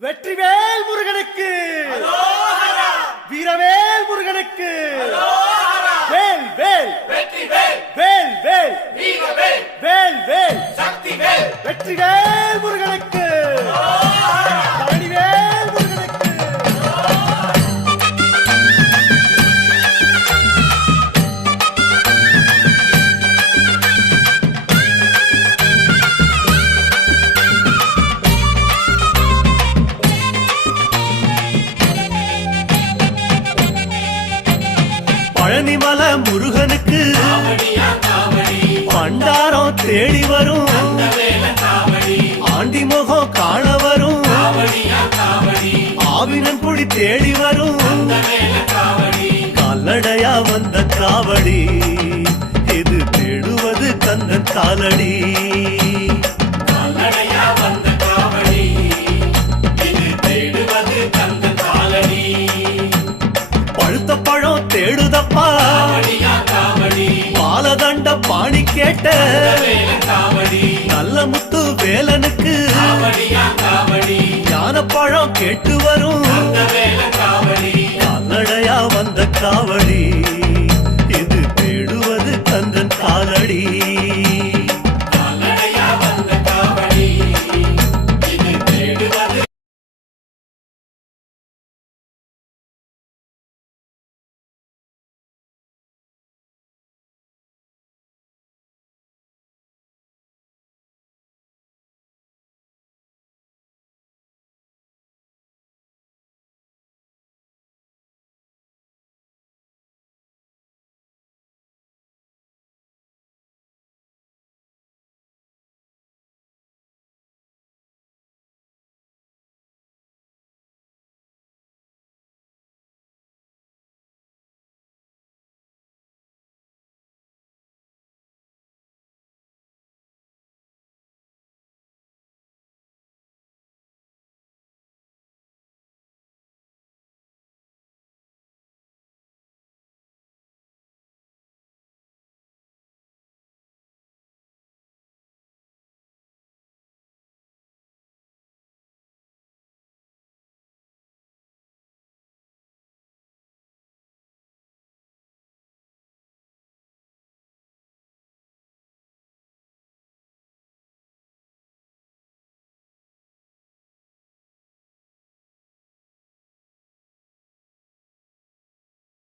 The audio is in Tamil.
வெற்றிவேல் முருகனுக்கு வீரவேல் முருகனுக்கு வேல் வேல் வெற்றிவேல் வேல் வேல் வீரவேல் வேல் வேல் சக்திவேல் வெற்றிவேல் முருகனுக்கு பழனிவேல் முருகனுக்கு பழனிமல முருகனுக்கு காவடியா காவடி பண்டாரம் தேடி வரும் வேல காவடி ஆண்டி முகம் காண வரும் காவடியா காவடி ஆவினன் குடி தேடி வரும் வேல காவடி கால்நடையா வந்த காவடி இது தேடுவது கந்தன் காலடி கால்நடையா வந்த காவடி இது தேடுவது கந்த காலடி பழுத்த பழம் தேடுதப்பா காவடியா காவடி பாலதண்ட பாணி கேட்ட வேல காவடி நல்ல முத்து வேலனுக்கு காவடியா காவடி ஞான பழம் கேட்டு வரும் வேல காவடி கால்நடையா வந்த காவடி